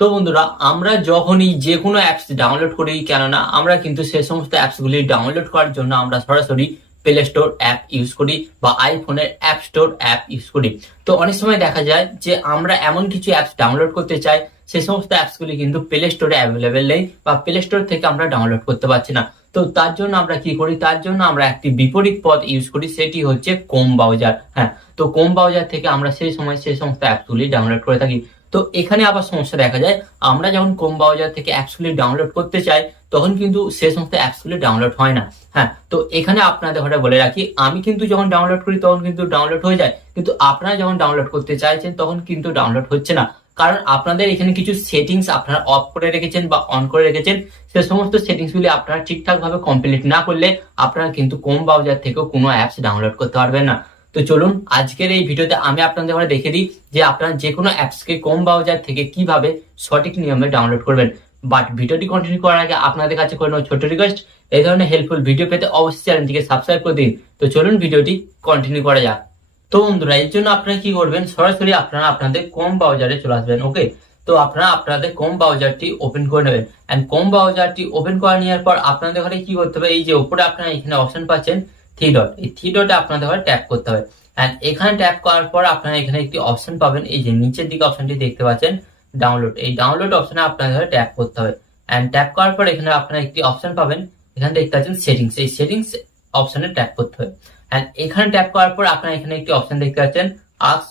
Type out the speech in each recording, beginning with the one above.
তো বন্ধুরা, আমরা যখনই যে কোনো অ্যাপস ডাউনলোড করি, কেননা আমরা কিন্তু সে সমস্ত অ্যাপসগুলি ডাউনলোড করার জন্য আমরা সরাসরি প্লে স্টোর অ্যাপ ইউজ করি বা আইফোনের অ্যাপ স্টোর অ্যাপ ইউজ করি। তো অনেক সময় দেখা যায় যে আমরা এমন কিছু অ্যাপস ডাউনলোড করতে চাই, সে সমস্ত অ্যাপসগুলি কিন্তু প্লে স্টোরে অ্যাভেলেবেল নেই বা প্লে স্টোর থেকে আমরা ডাউনলোড করতে পারছি না। তো তার জন্য আমরা কি করি? তার জন্য আমরা একটি বিপরীত পথ ইউজ করি, সেটি হচ্ছে কোম ব্রাউজার হ্যাঁ তো কোম ব্রাউজার থেকে আমরা সেই সময় সেই সমস্ত অ্যাপসগুলি ডাউনলোড করে থাকি। তো এখানে আবার সমস্যা দেখা যায়, আমরা যখন কোম ব্রাউজার থেকে অ্যাপসগুলি ডাউনলোড করতে চাই, তখন কিন্তু সে সমস্ত অ্যাপসগুলি ডাউনলোড হয় না। হ্যাঁ তো এখানে আপনাদের ঘরে বলে রাখি, আমি কিন্তু যখন ডাউনলোড করি তখন কিন্তু ডাউনলোড হয়ে যায়, কিন্তু আপনারা যখন ডাউনলোড করতে চাইছেন তখন কিন্তু ডাউনলোড হচ্ছে না। কারণ আপনাদের এখানে কিছু সেটিংস আপনারা অফ করে রেখেছেন বা অন করে রেখেছেন, সে সমস্ত সেটিংস গুলি আপনারা ঠিকঠাক ভাবে কমপ্লিট না করলে আপনারা কিন্তু কোম ব্রাউজার থেকেও কোনো অ্যাপস ডাউনলোড করতে পারবেন না। তো চলুন, আজকের এই ভিডিওতে আমি আপনাদের ঘরে দেখে দিই যে আপনারা যে কোনো অ্যাপসকে কম ব্রাউজার থেকে কীভাবে সঠিক নিয়মে ডাউনলোড করবেন। বাট ভিডিওটি কন্টিনিউ করার আগে আপনাদের কাছে কোনো ছোট রিকোয়েস্ট এই ধরনের হেল্পফুল ভিডিও পেতে অবশ্যই চ্যানেলটিকে সাবস্ক্রাইব করে দিন। তো চলুন, ভিডিওটি কন্টিনিউ করা যাক। তো বন্ধুরা, এর জন্য আপনারা কি করবেন? সরাসরি আপনারা আপনাদের কম ব্রাউজারে চলে আসবেন ওকে তো আপনারা আপনাদের কম ব্রাউজারটি ওপেন করে নেবেন। এন্ড কম ব্রাউজারটি ওপেন করে নেওয়ার পর আপনাদের ঘরে কি করতে হবে? এই যে উপরে আপনারা এখানে অপশন পাচ্ছেন থ্রি ডট এই থ্রি ডটে আপনাদের হয় ট্যাপ করতে হবে। অ্যান্ড এখানে ট্যাপ করার পর আপনারা এখানে একটি অপশন পাবেন। এই যে নিচের দিকে অপশনটি দেখতে পাচ্ছেন ডাউনলোড এই ডাউনলোড অপশনে আপনাদের হয় ট্যাপ করতে হবে। অ্যান্ড ট্যাপ করার পর এখানে আপনারা একটি অপশন পাবেন। এখানে দেখতে পাচ্ছেন সেটিংস এই সেটিংস অপশনে ট্যাপ করতে হবে। অ্যান্ড এখানে ট্যাপ করার পর আপনারা এখানে একটি অপশন দেখতে পাচ্ছেন ask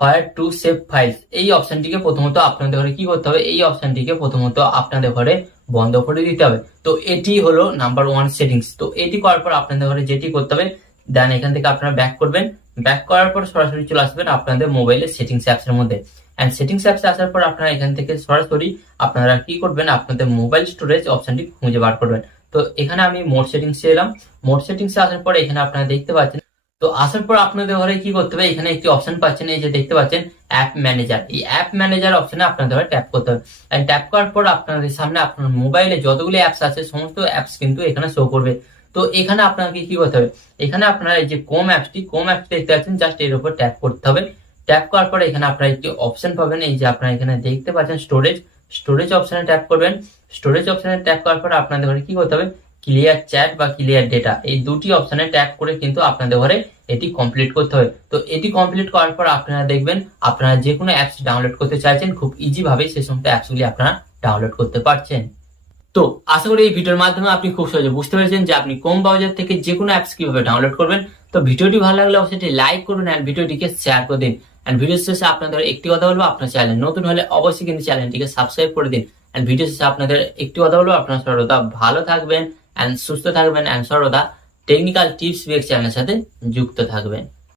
where to save files এই অপশনটিকে প্রথমত আপনাদের ঘরে কি করতে হবে? এই অপশনটিকে প্রথমত আপনাদের ঘরে বন্ধ করে দিতে হবে। তো এটি হলো নাম্বার ওয়ান সেটিংস তো এটি করার পর আপনাদের ঘরে যেটি করতে হবে, দেন এখান থেকে আপনারা ব্যাক করবেন। ব্যাক করার পর সরাসরি চলে আসবেন আপনাদের মোবাইলের সেটিংস অ্যাপস এর মধ্যে। অ্যান্ড সেটিংস অ্যাপসে আসার পর আপনারা এখান থেকে সরাসরি আপনারা কি করবেন? আপনাদের মোবাইল স্টোরেজ অপশনটি খুঁজে বার করবেন। তো এখানে আমি মোড সেটিংসে এলাম। মোড সেটিংসে আসার পর এখানে আপনারা দেখতে পাচ্ছেন তো আসার পর আপনাদের ঘরে কি করতে হবে? এখানে একটি অপশন পাচ্ছেন, এই যে দেখতে পাচ্ছেন অ্যাপ ম্যানেজার এই অ্যাপ ম্যানেজার অপশনে আপনাদের ঘরে ট্যাপ করতে হবে। ট্যাপ করার পর আপনাদের সামনে আপনার মোবাইলে যতগুলি অ্যাপস আছে, সমস্ত অ্যাপস কিন্তু এখানে শো করবে। তো এখানে আপনাকে কি করতে হবে? এখানে আপনারা এই যে কোম অ্যাপসটি কোম অ্যাপসটি দেখতে পাচ্ছেন জাস্ট এর উপর ট্যাপ করতে হবে। ট্যাপ করার পর এখানে আপনারা একটি অপশন পাবেন, এই যে আপনারা এখানে দেখতে পাচ্ছেন স্টোরেজ স্টোরেজ অপশনে ট্যাপ করবেন। স্টোরেজ অপশনে ট্যাপ করার পর আপনাদের ঘরে কি করতে হবে? ক্লিয়ার চ্যাট বা ক্লিয়ার ডেটা এই দুটি অপশনে ট্যাপ করে কিন্তু আপনাদের ঘরে এটি কমপ্লিট করতে হবে। তো এটি কমপ্লিট করার পর আপনারা দেখবেন, আপনারা যে কোনো অ্যাপস ডাউনলোড করতে চাইছেন, খুব ইজি ভাবে সেই সমস্ত অ্যাপসগুলি আপনারা ডাউনলোড করতে পারছেন। তো আশা করি এই ভিডিওর মাধ্যমে আপনি খুব সহজে বুঝতে পেরেছেন যে আপনি কোম ব্রাউজার থেকে যে কোনো অ্যাপস কীভাবে ডাউনলোড করবেন। তো ভিডিওটি ভালো লাগলে অবশ্যই লাইক করুন অ্যান্ড ভিডিওটিকে শেয়ার করে দিন। অ্যান্ড ভিডিও শেষে আপনাদের একটি কথা বলব, আপনার চ্যানেল নতুন হলে অবশ্যই কিন্তু চ্যানেলটিকে সাবস্ক্রাইব করে দিন। অ্যান্ড ভিডিও শেষে আপনাদের একটি কথা বলব, আপনার সর্বদা ভালো থাকবেন। অ্যান্ড সুস্থ থাকবেন অ্যান্ড সর্বদা টেকনিক্যাল টিপস বিএক্স চ্যানেলের সাথে যুক্ত থাকবেন।